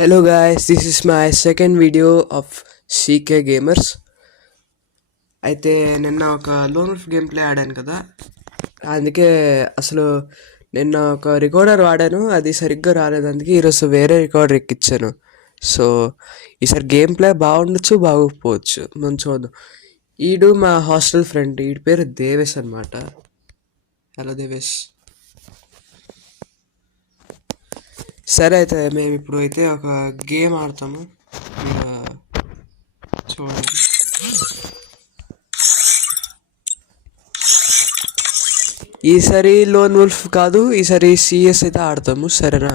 Hello guys, this is my second video of CK Gamers. అయితే నిన్న ఒక loan wolf game play ఆడాను కదా, అందుకే అసలు నిన్న ఒక రికార్డర్ వాడాను, అది సరిగ్గా రాలేదు. అందుకే ఈరోజు వేరే రికార్డర్ ఎక్కించాను. సో ఈసారి గేమ్ ప్లే బాగుండొచ్చు, బాగోకపోవచ్చు, మనం చూద్దాం. ఈడు మా హాస్టల్ ఫ్రెండ్, ఈడి పేరు దేవేశ్ అనమాట. హలో దేవేశ్. సరే, అయితే మేము ఇప్పుడు అయితే ఒక గేమ్ ఆడతాము. చూడండి. ఈసారి లోన్ వుల్ఫ్ కాదు, ఈసారి సిఎస్ అయితే ఆడతాము, సరేనా?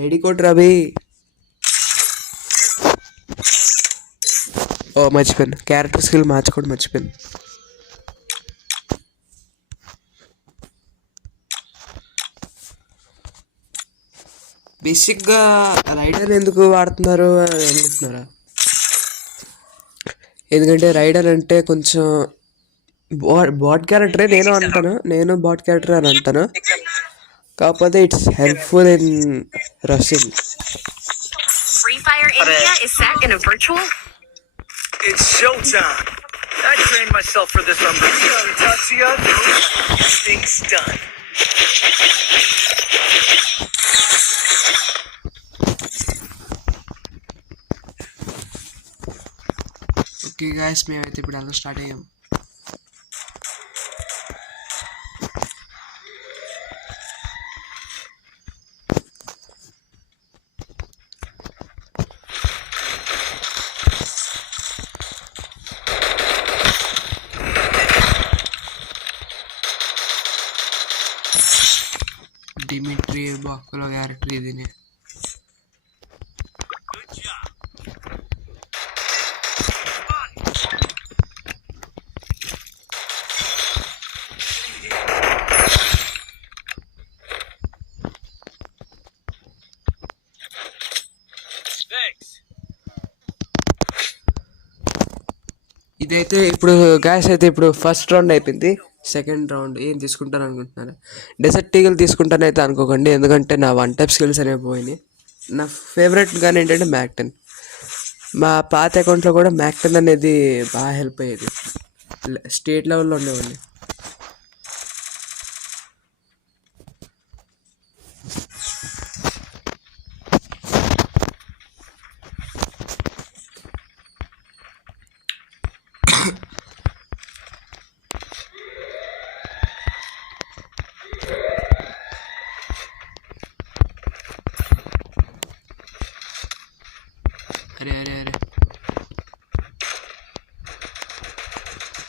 Ready coat Ravi. ఓ మర్చిపోయాను, క్యారెక్టర్ స్కిల్ మార్చుకోవడం మర్చిపోయాను. బేసిక్గా రైడర్ ఎందుకు వాడుతున్నారు అని అనుకుంటున్నారా? ఎందుకంటే రైడర్ అంటే కొంచెం బాట్ క్యారెక్టరే, నేను బాట్ క్యారెక్టర్ అని అంటాను. కాకపోతే it's helpful in rushing. Free Fire India is set in a virtual. It's showtime. I trained myself for this on Tatsuya. Things done. Okay guys, మేమైతే ఇప్పుడు అలా స్టార్ట్ అయ్యాం. డిమిట్రీ బాక్లో క్యారెక్టర్ ఇది. ఇదైతే ఇప్పుడు గ్యాస్ అయితే ఇప్పుడు ఫస్ట్ రౌండ్ అయిపోయింది. సెకండ్ రౌండ్ ఏం తీసుకుంటాను అనుకుంటున్నాను. డెసర్ట్ ఈగల్ తీసుకుంటానైతే అనుకోకండి, ఎందుకంటే నా వన్ టైప్ స్కిల్స్ అనేవి పోయినాయి. నా ఫేవరెట్ గన్ ఏంటంటే మ్యాక్-10. మా పాత అకౌంట్లో కూడా మ్యాక్-10 అనేది బాగా హెల్ప్ అయ్యేది, స్టేట్ లెవెల్లో ఉండేవాడిని. అరే అరే అరే,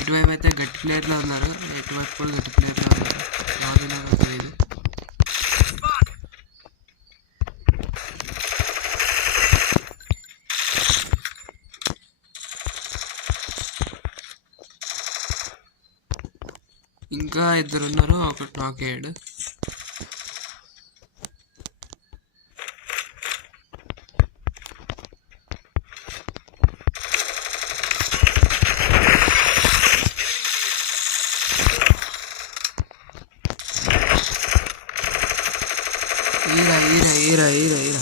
ఇటువైపు అయితే గట్టి ప్లేయర్లో ఉన్నారు, ఇటువైపు కూడా గట్టి ప్లేయర్లో ఉన్నారు. రాజులాగా తెలియదు. ఇంకా ఇద్దరు ఉన్నారు, ఒకటి నాక్ అయ్యాడు. ఈరా ఈరా ఈరా ఈరా ఈరా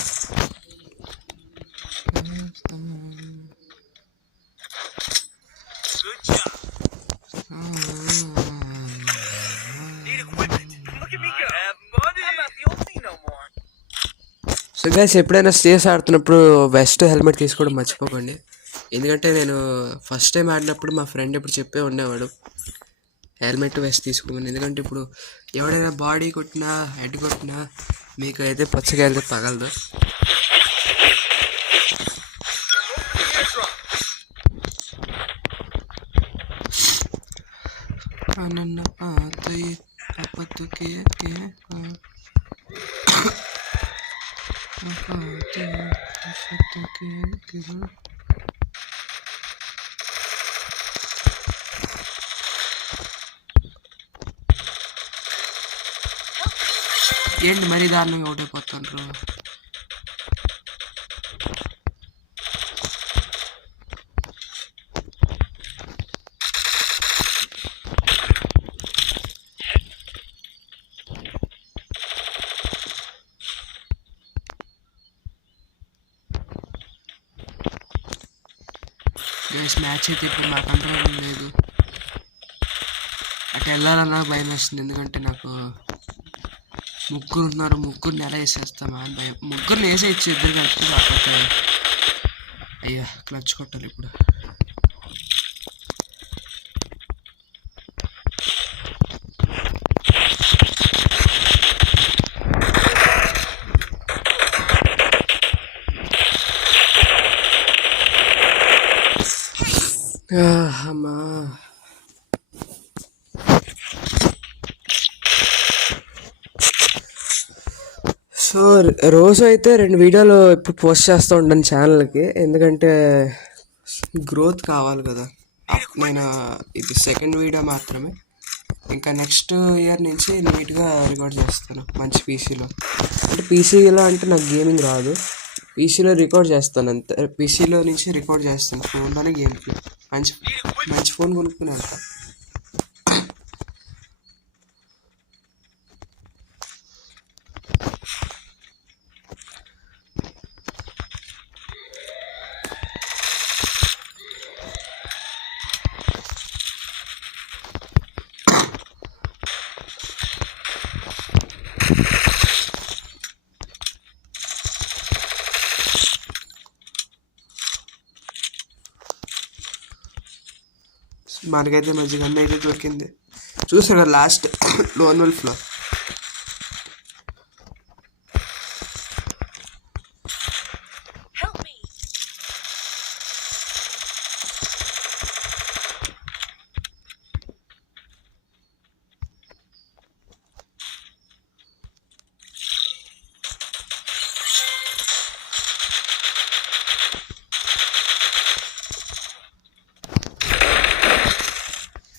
Good job. Need equipment. Look at me go. I have money. I'm not the only no more. So guys, ఎప్పుడైనా స్టేస్ ఆడుతున్నప్పుడు వెస్ట్ హెల్మెట్ తీసుకోవడం మర్చిపోకండి. ఎందుకంటే నేను ఫస్ట్ టైం ఆడినప్పుడు మా ఫ్రెండ్ ఎప్పుడు చెప్పే ఉండేవాడు హెల్మెట్ వెస్ట్ తీసుకోమని. ఎందుకంటే ఇప్పుడు ఎవడైనా బాడీ కొట్టినా హెడ్ కొట్టినా మీకు అయితే పచ్చగాయలతో పగలదు. ఏంటి మరీ దారుణంగా ఓటైపోతుండ్రు? గైస్ మ్యాచ్ అయితే ఇప్పుడు నా కంట్రోల్ లేదు. అటు వెళ్ళాలన్నా భయం వేస్తుంది, ఎందుకంటే నాకు ముగ్గురు ఉన్నారు, ముగ్గురిని ఎలా వేసేస్తామా అని భయం. ముగ్గురిని వేసేయచ్చు ఇద్దరు కలిపి, కాకపోతే అయ్యా క్లచ్ కొట్టాలి ఇప్పుడు. అమ్మా సో రోజు అయితే 2 వీడియోలు ఇప్పుడు పోస్ట్ చేస్తూ ఉంటాను ఛానల్కి, ఎందుకంటే గ్రోత్ కావాలి కదా. నేను ఇది సెకండ్ వీడియో మాత్రమే, ఇంకా నెక్స్ట్ ఇయర్ నుంచి నీట్గా రికార్డ్ చేస్తాను మంచి పీసీలో. అంటే పీసీలో అంటే నాకు గేమింగ్ రాదు, పీసీలో రికార్డ్ చేస్తాను అంతే. పీసీలో నుంచి రికార్డ్ చేస్తాను, ఫోన్లోనే గేమ్ ప్లే. మంచి మంచి ఫోన్ కొనుక్కుని వెళ్తా. మనకైతే మంచి గన్ అయితే దొరికింది, చూసారు కదా లాస్ట్ లోన్ వుల్ఫ్లో. Help me.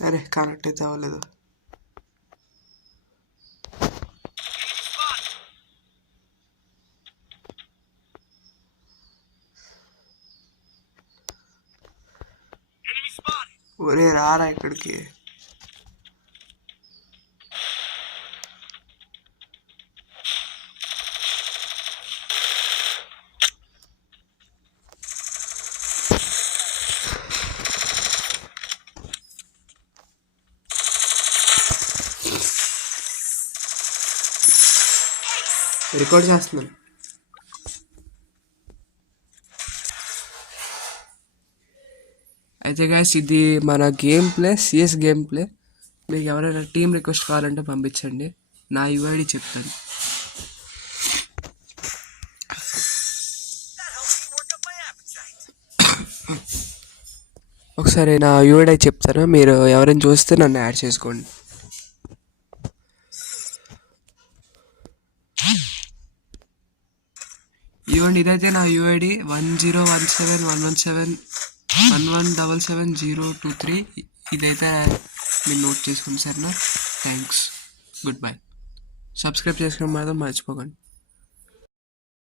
అరే కనెక్ట్ అయితే అవ్వలేదు. ఒరే రారా ఇక్కడికి. రికార్డ్ చేస్తున్నాను. అయితే గైస్ ఇది మన game play, CS game play. మీకు ఎవరైనా టీం రిక్వెస్ట్ కావాలంటే పంపించండి, నా యూఐడి చెప్తాను. ఒకసారి నా యూఐడి చెప్తాను, మీరు ఎవరైనా చూస్తే నన్ను యాడ్ చేసుకోండి. ఇవ్వండి, ఇదైతే నా యూఐడి 10171171177023. ఇదైతే మీరు నోట్ చేసుకోండి సరేనా. Thanks, good bye. సబ్స్క్రైబ్ చేసుకోవడం మాత్రం మర్చిపోకండి.